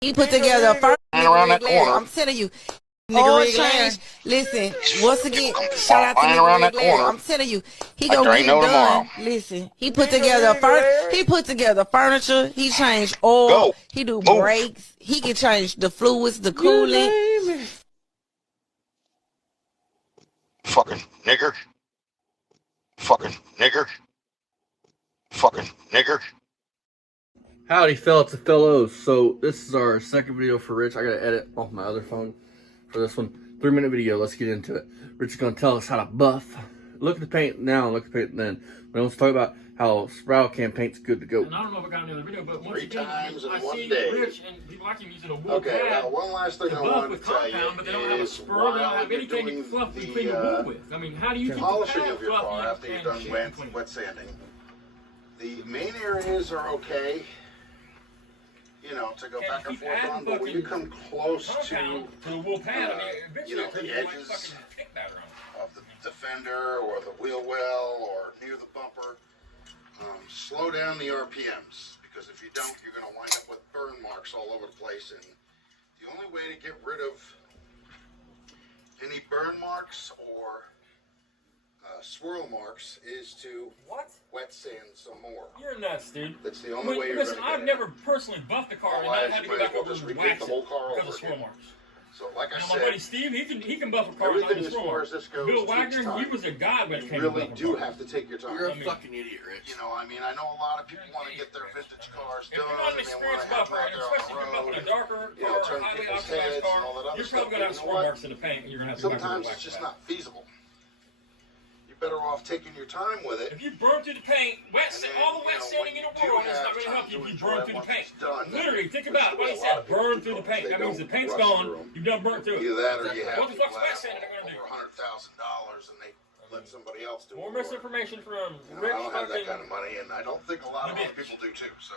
He put together a first around that corner. I'm telling you. Nigga change. Listen, once again, shout out to around that Larry. corner. I'm telling you, he Like gonna there get ain't it no done. tomorrow. Listen, he put together furniture. He changed oil. Go. He do Move. brakes. He can change the fluids, the coolant. Fucking nigger. Fucking nigger. Fucking nigger. Howdy fellas and fellows. So this is our second video for Rich. I gotta edit off my other phone for this one. 3-minute video. Let's get into it. Rich is gonna tell us how to buff. Look at the paint now and look at the paint then. But let's talk about how Sprout Can paint's good to go. And I don't know if I got another video, but once Three again, times in I one see day. Rich and people like him using a wool Okay, pad well, one last thing to I buff wanted with to tell compound, you but they don't have a is spur, they don't have while you're anything to doing fluff to the clean the wool with. I mean, how do you keep the polishing pad of your fluffy car after you're and done shit wet, clean? wet sanding, the main areas are okay, you know, to go And back and keep forth adding on, but when you come close compound to the wool pad, I mean, you eventually know, it's gonna the be like edges fucking pick batter on it. of the fender or the wheel well or near the bumper, slow down the RPMs, because if you don't, you're going to wind up with burn marks all over the place. And the only way to get rid of any burn marks or swirl marks is to wet sand some more. You're nuts, dude. That's the only way you're Listen, going to get I've never personally buffed a car and Otherwise, not had to you go might as back well over just and repaint wax the whole it car because of over swirl again. marks. So, like I Now, my buddy said, Steve, he can buff a car and not everything just as swirl far marks. as this goes Bill takes Wagner, time. he was a god when it you came really to buff a do car. have to take your time. You're a I mean, fucking idiot, Rich. You know, I mean, I know a lot of people want to get their vintage cars If done you're not an and they want experienced to have them buffer, out and there on especially the if you're buffing a road. darker You know, car or turn highly people's optimized heads car, and all that other you're stuff. probably gonna have But you know swirl what? marks in the paint, and you're gonna have to go back over Sometimes and wax it's just it. not feasible. You're better off taking your time with it. If you burn through the paint, And then, all the wet you know, sanding in when the you world do is not have going to time help you to if you enjoy burn it through the once paint. it's done, Literally, think which about is what the he way a lot said, of people burn do through the cars. paint. They That means the don't paint's rush gone, through 'em. you've done burnt through Either it. that or you have What the people fuck's that wet have sanding going to do? over $100,000 and they let somebody else do it. More for them. misinformation from You know, Rich I don't have that fucking... kind of money, and I don't think a lot of The other bitch. people do too. So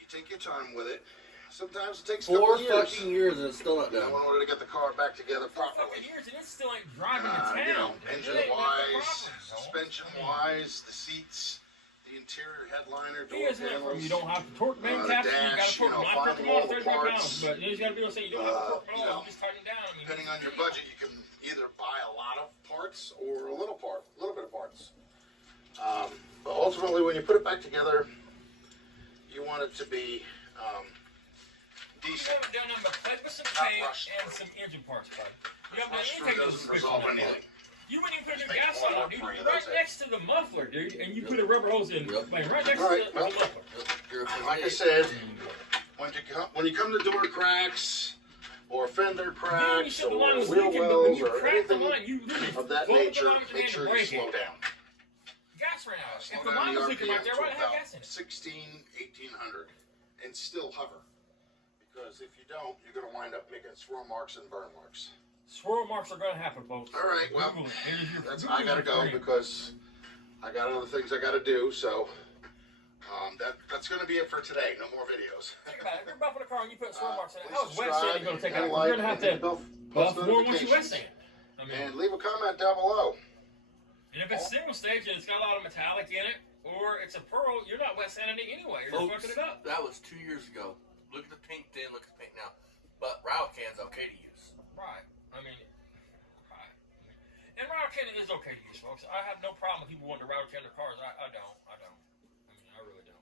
you take your time with it. Sometimes it takes 4 4 years. fucking years and it's still not You know, done. in order to get the car back together 4 fucking properly. years, and it still ain't driving to town. You know, dude. It ain't engine-wise, nothing proper, suspension-wise, the seats, the interior headliner, He door is in it from panels. you don't have to torque main the taps, you got dash, to torque you know, not torque finding them all all the 35 pounds, parts. but you just got to be able to say you don't have to torque them you all, know, you just tighten down. I mean, Depending on your budget, you can either buy a lot of parts or a little bit of parts. But ultimately, when you put it back together, you want it to be you decent. haven't done nothing but play with some Not paint rushed and some engine parts, bud. You haven't done Rush through anything to doesn't suspension resolve on that. anything. You wouldn't even put a new Just makes gas more on, work dude. for you, You're right that's it. next to the muffler, dude, and you put a rubber hose in, Yep. like right next All right, to the well. muffler. You're a fucking Like I idiot. said, when you come to door cracks or fender Then you cracks said the line or was wheel leaking, but when wells you or cracked the anything line, you literally of that folded the nature, line with your make hand sure to you break slow it. down. Gas ran out. Slow If the down line the was leaking right RPM there, to why didn't it have about gas in it? 1800 and still hover. Because if you don't, you're going to wind up making swirl marks and burn marks. Swirl marks are going to happen, folks. All right, well, Google it. Here's your- That's, Google's I gotta your go friend. because I got other things I gotta do. So that's gonna be it for today. No more videos. Think about it. If you're buffing a car and you put swirl marks in it, Please how is wet subscribe sanding going to take and out? like You're going to have and to post buff more once you wet notifications. sand. I mean, And leave a comment down below. and if it's single stage and it's got a lot of metallic in it, or it's a pearl, you're not wet sanding it anyway. You're Folks, fucking it up. that was 2 years ago. Look at the paint then, look at the paint now. But Rao Can's okay to use. Right. I mean, right. And route cannon is okay to use, folks. I have no problem with people wanting to route can their cars. I don't. I mean, I really don't.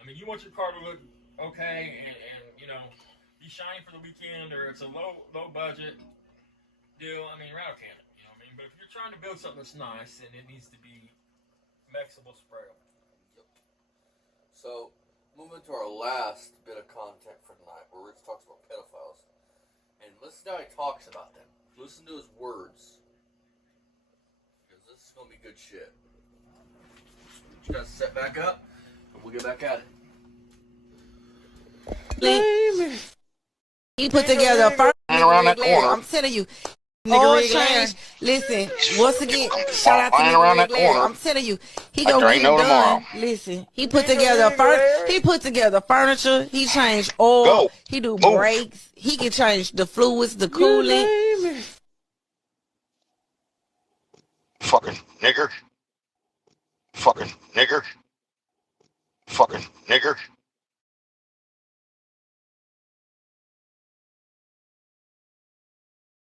I mean, you want your car to look okay and you know, be shiny for the weekend, or it's a low budget deal. I mean, route cannon. You know what I mean? But if you're trying to build something that's nice, then it needs to be mixable, sprayable. Yep. So, moving to our last bit of content for tonight, where Rich talks about pedophiles. And listen to how he talks about them. Listen to his words. Because this is going to be good shit. Just gotta set back up, and we'll get back at it. He put together a around that corner. I'm telling you. Nigga change. Listen, once again, shout out to around that Nigga corner. I'm telling you, he Like gonna there get ain't it no done. tomorrow. Listen, he put together furniture. He changed oil. Go. He do Move. brakes. He can change the fluids, the coolant. Fucking nigger. Fucking nigger. Fucking nigger.